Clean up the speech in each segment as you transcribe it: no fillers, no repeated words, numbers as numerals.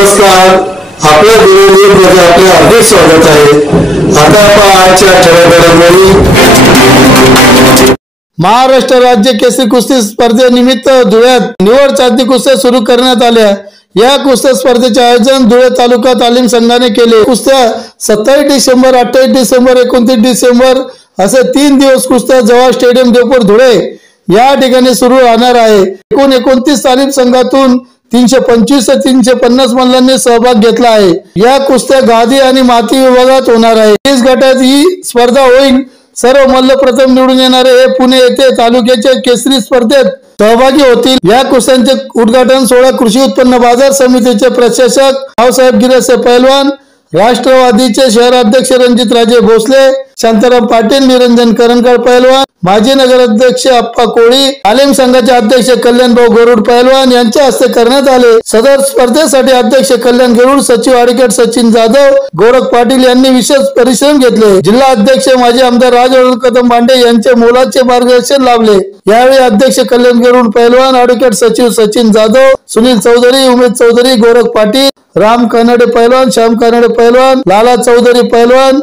नमस्कार, आपल्या मध्ये आपले हार्दिक स्वागत आहे। आता आपण आजच्या ठळक घडामोडी। महाराष्ट्र राज्य केसरी कुस्ती स्पर्धेनिमित्त धुळ्यात निवड चाचणी कुस्त्या सुरू करण्यात आल्या। या कुस्ती स्पर्धेचे आयोजन धुळे तालुका तालीम संघाने केले। कुस्त्या 27 डिसेंबर, 28 डिसेंबर, 29 डिसेंबर असे 3 दिवस कुस्त्या जवाहर स्टेडियम देवपूर धुळे या ठिकाणी सुरू राहणार आहे। एकूण 29 तालीम संघातून 325 ते 350 मल्लांनी सहभाग घेतला आहे। या कुस्त्या गादी आणि माती विभागात होणार आहे। 30 गटात ही स्पर्धा होईल। सर्व मल्ल प्रथम निवडून येणारे हे पुणे येथे तालुक्याच्या केसरी स्पर्धेत सहभागी होतील। या कुस्त्यांचे उद्घाटन सोहळा कृषी उत्पन्न बाजार समितीचे प्रशासक भाऊसाहेब गिरसे पैलवान, राष्ट्रवादीचे शहराध्यक्ष रणजितराजे भोसले, शांताराम पाटील, निरंजन करंजकर पैलवान, माजी नगराध्यक्ष अप्पा कोळी, तालीम संघाचे अध्यक्ष कल्याणभाऊ गरुड पैलवान यांच्या हस्ते करण्यात आले। सदर स्पर्धेसाठी अध्यक्ष कल्याण गरुड, सचिव ॲडव्होकेट सचिन जाधव, गोरख पाटील यांनी विशेष परिश्रम घेतले। जिल्हा अध्यक्ष माजी आमदार राज कदम बांडे यांचे मोलाचे मार्गदर्शन लाभले। यावेळी अध्यक्ष कल्याण गरुड पैलवान, ॲडव्होकेट सचिव सचिन जाधव, सुनील चौधरी, उमेश चौधरी, गोरख पाटील, राम कानडे पैलवान, श्याम कानडे पैलवान, लाला चौधरी पैलवान,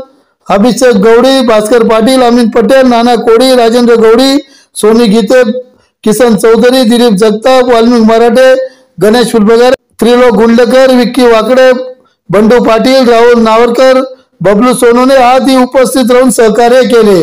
अभिषेक गौडी, भास्कर पाटील, अमित पटेल, नाना कोडी, राजेंद्र गौडी, सोनी गीते, किसन चौधरी, दिलीप जगताप, वाल्मिक मराठे, गणेश फुलबगर, त्रिलोक गुंडकर, विक्की वाकडे, बंडू पाटील, राहुल नावरकर, बबलू सोनोने आदी उपस्थित राहून सहकार्य केले।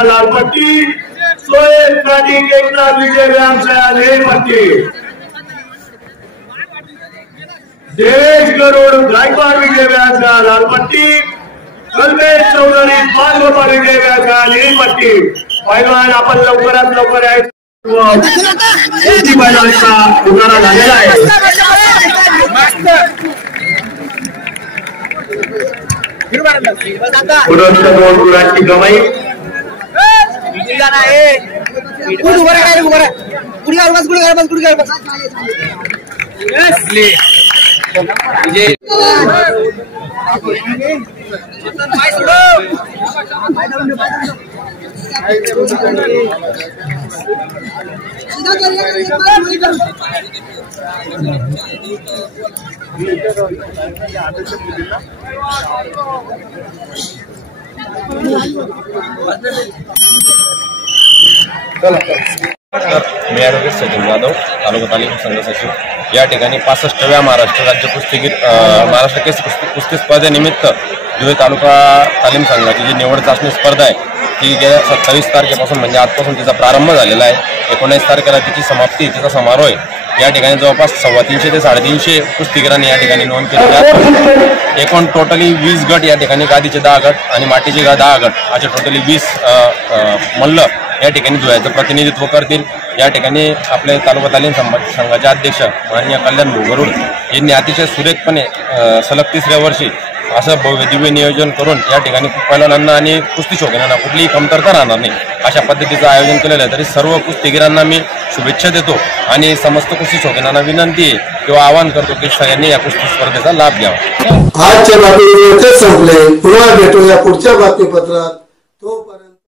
लालपट्टी सोहेल ट्रेनिंग एकनाथ विजय पट्टी देवेश गरुड गायकवाड विजय लालपट्टी कल्पेश चौधरी बालगोपाल विजय पट्टी पैलवान आपण लवकरात लवकर आहे पैलवानचा उतारा झालेला आहे। गुरांची कमाई मी ॲडव्होकेट सचिन जाधव, तालुका तालीम संघ सचिव। या ठिकाणी 65व्या महाराष्ट्र राज्य महाराष्ट्र कुस्ती स्पर्धेनिमित्त धुळे तालुका तालीम संघाची जी निवड चाचणी स्पर्धा आहे ती गेल्या 27 तारखेपासून म्हणजे आजपासून तिचा प्रारंभ झालेला आहे। 19 तारखेला तिची समाप्ती, तिचा समारोह आहे। या ठिकाणी जवळपास 350 ते 350 कुस्तीगिरांनी या ठिकाणी नोंद केलेली आहे। एकूण टोटली 20 गट, या ठिकाणी गादीचे 10 गट आणि मातीचे 10 गट असे टोटली 20 मल्ल या ठिकाणी धुळ्याचं प्रतिनिधित्व करतील। या ठिकाणी आपले तालुका तालीम संघाचे अध्यक्ष माननीय कल्याण गरुड यांनी अतिशय सुरेखपणे सलग 3ऱ्या वर्षी असं भव्य दिव्य नियोजन करून या ठिकाणी पैलवानांना आणि कुस्ती शौकीनांना कुठलीही कमतरता राहणार नाही अशा पद्धतीचं आयोजन केलेलं आहे। तरी सर्व कुस्तीगिरांना मी शुभेच्छा देतो आणि समस्त कुस्ती शौकीनांना विनंती आहे किंवा आवाहन करतो की सगळ्यांनी या कुस्ती स्पर्धेचा लाभ घ्यावा। आजच्या बातमीपत्र संपले, पुन्हा भेटूया पुढच्या बातमीपत्रात।